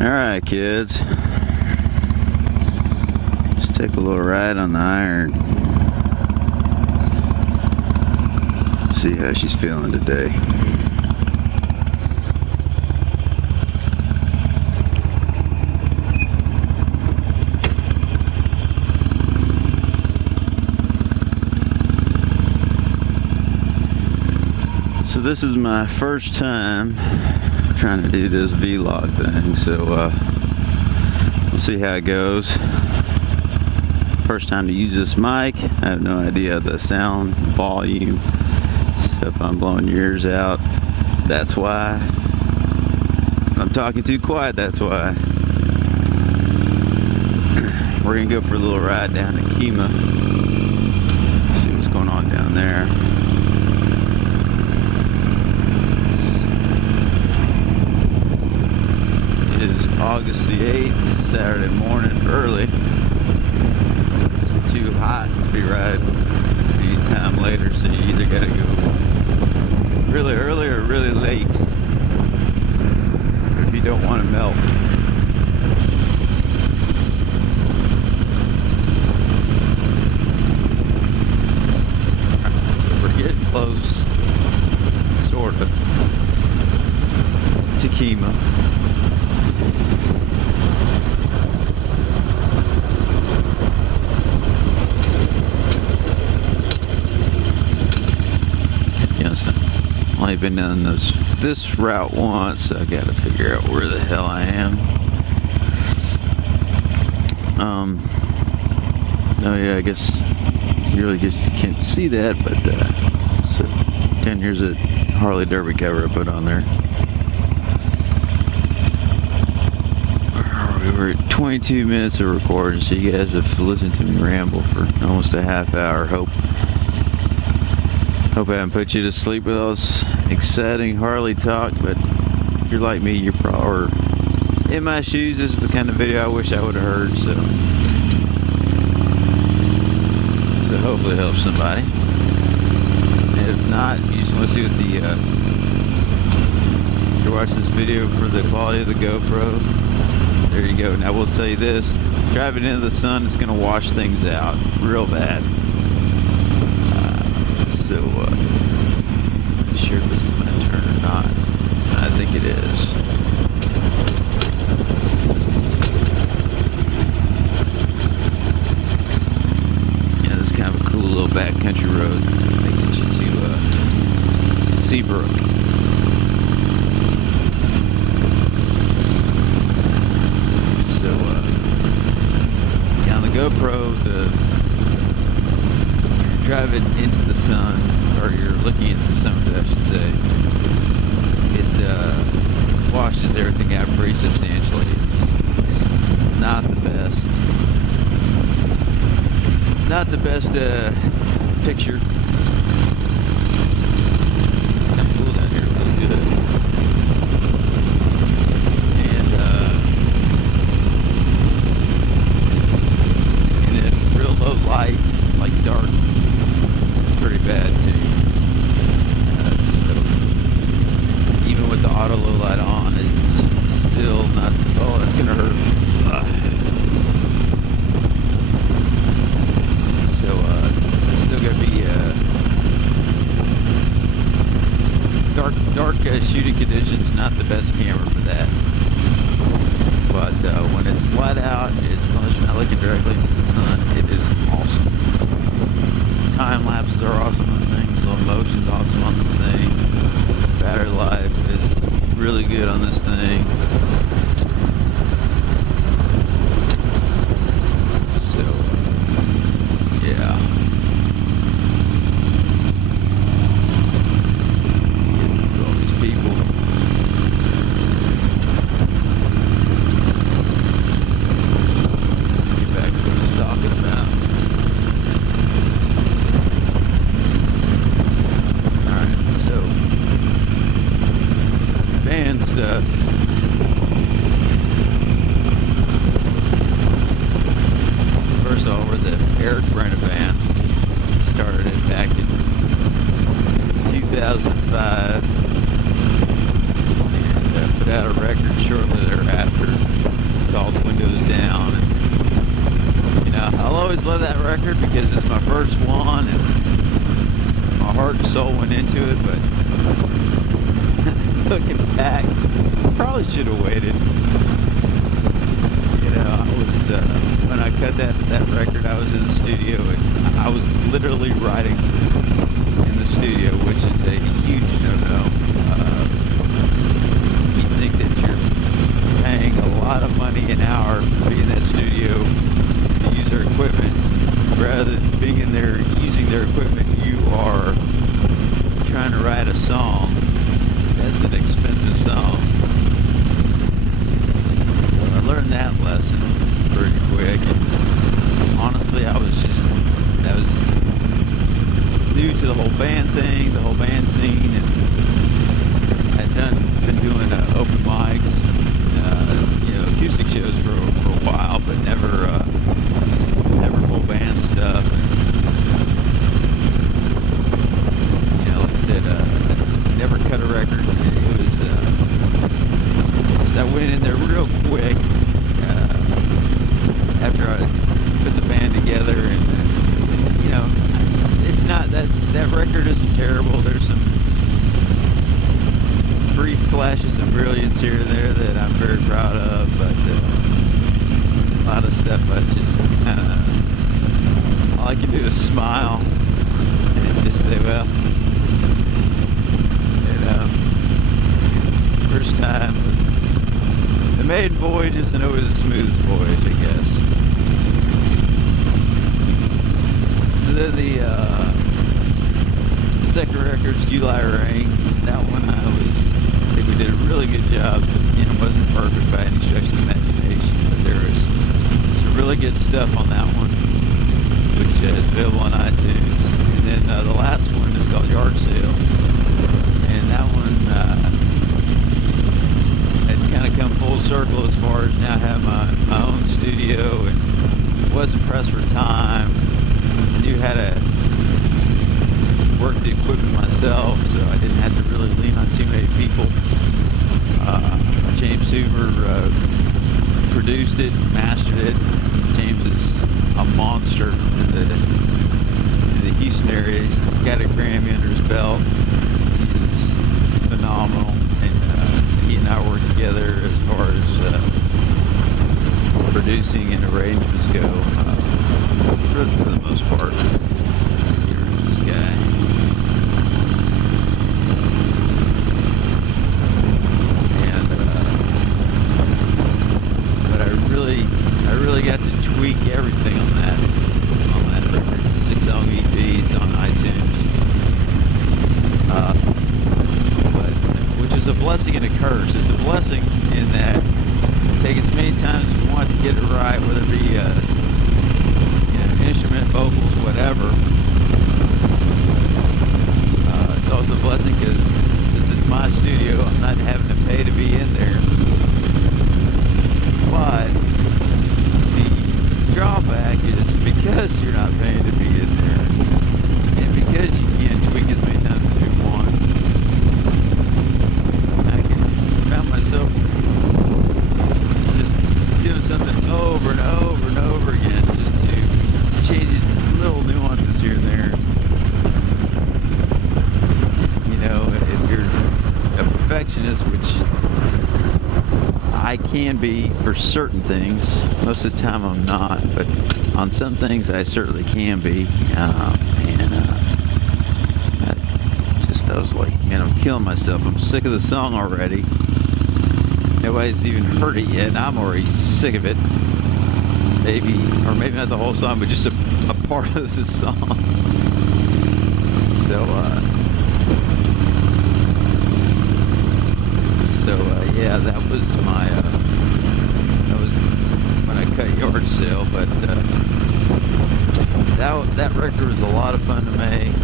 Alright, kids. Just take a little ride on the iron. See how she's feeling today. So this is my first time trying to do this vlog thing, so we'll see how it goes. First time to use this mic. I have no idea the sound volume, so if I'm blowing your ears out, that's why. If I'm talking too quiet, that's why. We're gonna go for a little ride down to Kemah, see what's going on down there. It is August the 8th, Saturday morning, early. It's too hot to be riding any time later, so you either gotta go really early or really late if you don't want to melt. So we're getting close, sort of, to Kemah. Only been down this route once, so I gotta figure out where the hell I am. Oh yeah, I guess you really just can't see that, but so 10 years of Harley Derby cover I put on there. We were at 22 minutes of recording, so you guys have listened to me ramble for almost a half hour. Hope I haven't put you to sleep with all this exciting Harley talk, but if you're like me, you're probably in my shoes. This is the kind of video I wish I would have heard, so hopefully it helps somebody. And if not, you just want to see what if you're watching this video for the quality of the GoPro, there you go. Now, we'll tell you this, driving into the sun is going to wash things out real bad. So, not sure if this is my turn or not. I think it is. Yeah, this is kind of a cool little backcountry road. I think it gets you to Seabrook. So, on the GoPro, driving into the sun, or you're looking into the sun, I should say, it washes everything out pretty substantially. It's not the best. Not the best picture. It's kind of cool down here, really good. And in real low light, like dark, pretty bad too. So even with the auto low light on, it's still not. Oh, that's gonna hurt. So it's still gonna be dark shooting conditions. Not the best camera for that. But when it's light out, as long as you're not looking directly into the sun, it is awesome. Time lapses are awesome on this thing, slow motion's awesome on this thing, battery life is really good on this thing. So yeah, getting through all these people. Get back to what I was talking about. Van stuff. First of all, we're the Eric Brenna van. Started it back in 2005. And put out a record shortly thereafter. It's called Windows Down. And, you know, I'll always love that record because it's my first one, and my heart and soul went into it. But looking back, probably should have waited. You know, I was when I cut that record, I was in the studio, and I was literally writing in the studio, which is a huge no-no. You think that you're paying a lot of money an hour to be in that studio to use their equipment, rather than being in there using their equipment, you are trying to write a song. That's an expensive song. So I learned that lesson pretty quick. And honestly, I was new to the whole band thing, the whole band scene, and I'd been doing open mics, you know, acoustic shows for a while, but never full band stuff. And, you know, like I said, I never cut a record. It was just I went in there real quick after I put the band together, and you know, it's not that record isn't terrible. There's some brief flashes of brilliance here and there that I'm very proud of, but a lot of stuff I just kind of, all I can do is smile and just say, well, you know, first time was the maiden voyage isn't always the smoothest voyage, I guess. So then the second record's July Rain. That one I think we did a really good job. You know, it wasn't perfect by any stretch of the imagination, but there was some really good stuff on that one, which is available on iTunes. And then the last one is called Yard Sale, and that one had kind of come full circle as far as now have my own studio, and wasn't pressed for time. Knew how to work the equipment myself, so I didn't have to really lean on too many people. James Hoover produced it, mastered it. James is a monster in the Houston area. He's got a Grammy under his belt. He's phenomenal, and he and I work together as far as producing and arrangements go, for the most part. Here's this guy. I really got to tweak everything on that record. It's a 6-song EP. It's on iTunes, which is a blessing and a curse. It's a blessing in that take as many times as you want to get it right, whether it be you know, instrument, vocals, whatever. It's also a blessing because since it's my studio, I'm not having to pay to be in there. But the drawback is because you're not paying to be in there, and because you can't tweak as many times as you want, I found myself just doing something over and over and over again, just to change little nuances here and there. You know, if you're a perfectionist, which I can be for certain things. Most of the time I'm not, but on some things I certainly can be. I was like, man, I'm killing myself. I'm sick of the song already. Nobody's even heard it yet, and I'm already sick of it. Maybe, or maybe not the whole song, but just a part of the song. So, yeah, that was when I cut Yard Sale, but that record was a lot of fun to make.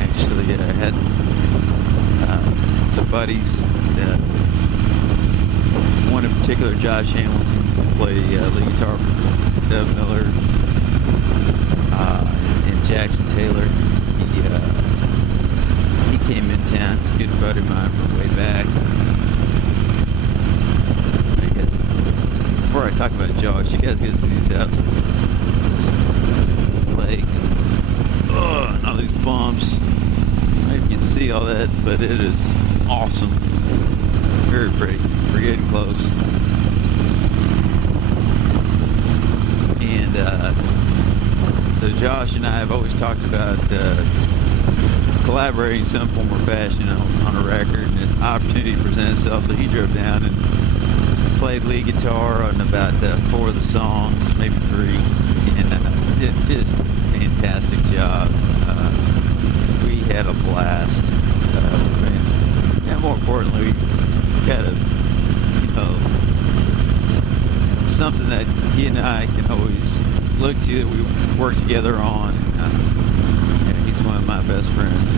Actually, I had some buddies, one in particular, Josh Hamilton, to play lead guitar for Dove Miller, and Jackson Taylor. He came in town. It's a good buddy of mine from way back. I guess before I talk about Josh, you guys get to see these houses. Lake, and all these bumps. I don't know if you can see all that, but it is awesome. Very pretty. We're getting close. And so Josh and I have always talked about collaborating some form or fashion on a record, and an opportunity presented itself, so he drove down and played lead guitar on about 4 of the songs, maybe 3, and did just a fantastic job. We had a blast. And more importantly, we got something that he and I can always look to, that we work together on. He's one of my best friends.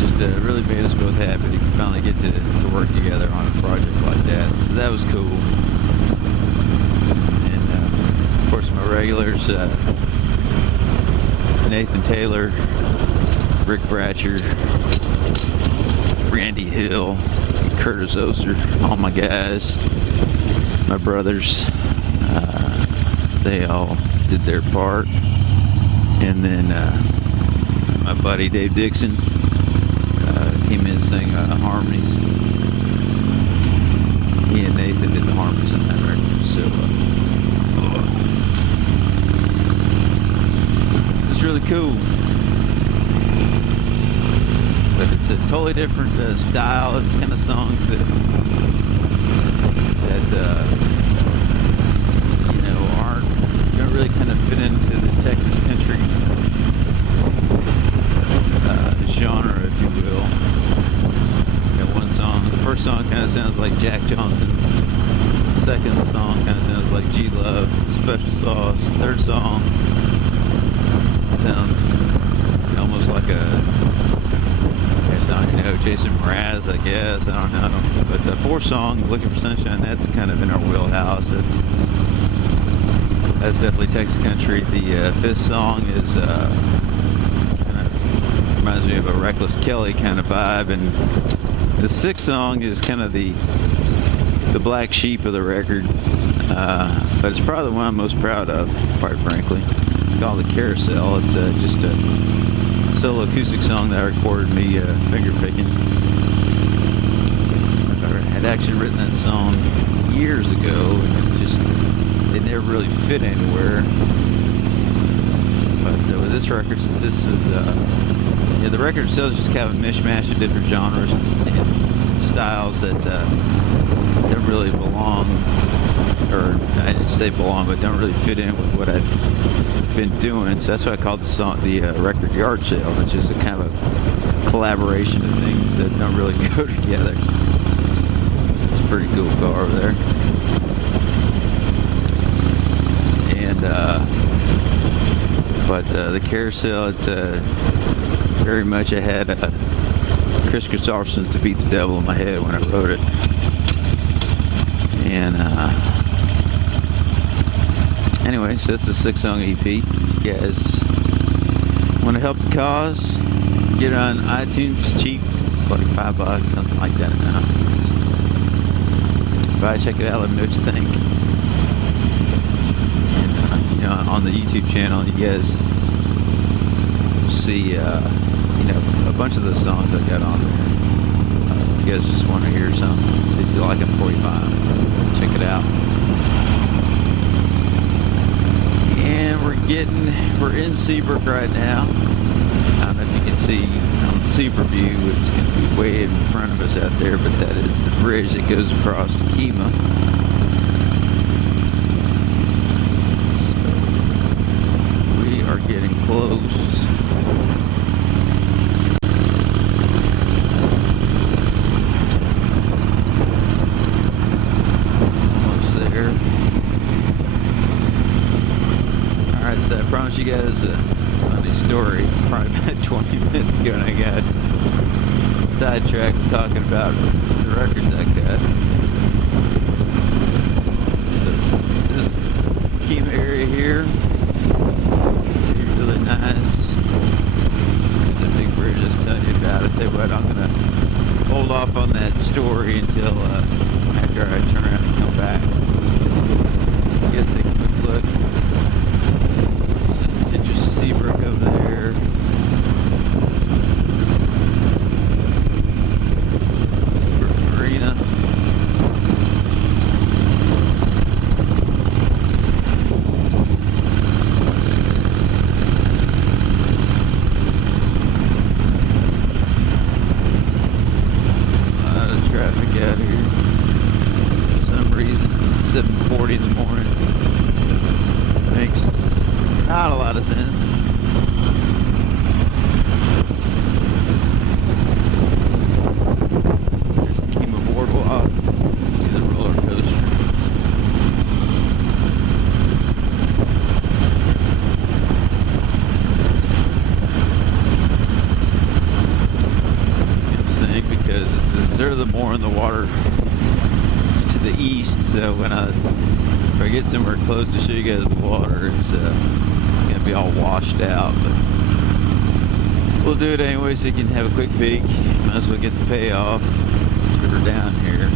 Just really made us both happy to finally get to work together on a project like that. So that was cool. And of course my regulars, Nathan Taylor, Rick Bratcher, Randy Hill, Curtis Oster, all my guys, my brothers, they all did their part. And then my buddy Dave Dixon came in and sang harmonies. He and Nathan did the harmonies on that record. So it's really cool. But it's a totally different style. It's kind of songs that don't really kind of fit into the Texas country genre, if you will. One song, the first song kind of sounds like Jack Johnson. The second song kind of sounds like G Love, Special Sauce. Third song sounds almost like Jason Mraz, I guess. I don't know. But the 4th song, Looking for Sunshine, that's kind of in our wheelhouse. That's definitely Texas country. The 5th song is kind of reminds me of a Reckless Kelly kind of vibe, and the 6th song is kind of the black sheep of the record, but it's probably the one I'm most proud of, quite frankly. It's called The Carousel. It's just a solo acoustic song that I recorded me finger picking. I had actually written that song years ago, and it never really fit anywhere. But with this record, since this is the record itself is just kind of a mishmash of different genres and styles that don't really belong, or I didn't say belong, but don't really fit in with what I've been doing. So that's why I called the song the record Yard Sale. It's just a kind of a collaboration of things that don't really go together. It's a pretty cool car over there. And the Carousel, it's very much I had Chris Christopherson's To Beat the Devil in my head when I wrote it. And anyways, that's the 6-song EP. If you guys want to help the cause, get it on iTunes. It's cheap. It's like $5, something like that now. But check it out. Let me know what you think. And on the YouTube channel, you guys will see a bunch of the songs I got on there. If you guys just want to hear some, see if you like them before you buy them. Check it out. And we're in Seabrook right now. I don't know if you can see on the Super View, it's going to be way in front of us out there, but that is the bridge that goes across to Kemah. So we are getting close. So I promised you guys a funny story probably about 20 minutes ago, and I got sidetracked talking about the records I got. So this Kemah area here, see, really nice. There's a a big bridge I was telling you about. I tell you what, I'm gonna hold off on that story until after I turn around and come back. I guess take a quick look. There's an interesting Seabrook over there. Seabrook Marina. Traffic out here. For some reason, it's 7:40 in the morning. Makes not a lot of sense. There's the Kemah boardwalk. See the roller coaster. Because they're the more in the water to the east, so when if I get somewhere close to show you guys the water, it's gonna be all washed out, but we'll do it anyway so you can have a quick peek. Might as well get the payoff since we're down here.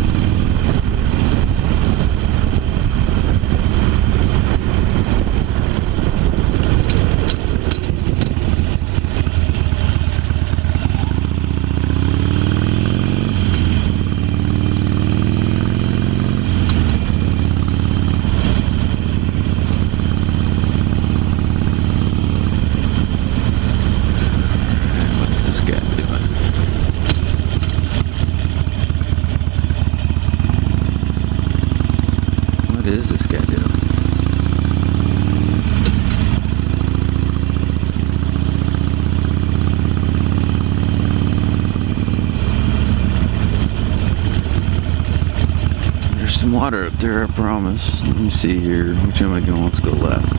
What is this guy doing? There's some water up there, I promise. Let me see here. Which way am I going? Let's go left.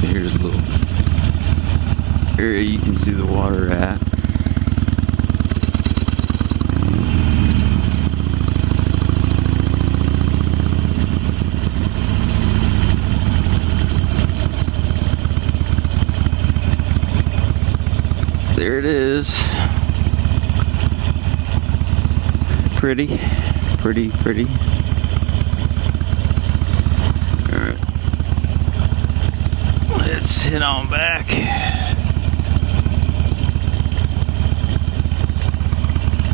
Here's a little area you can see the water at. So there it is. Pretty. Let's head on back.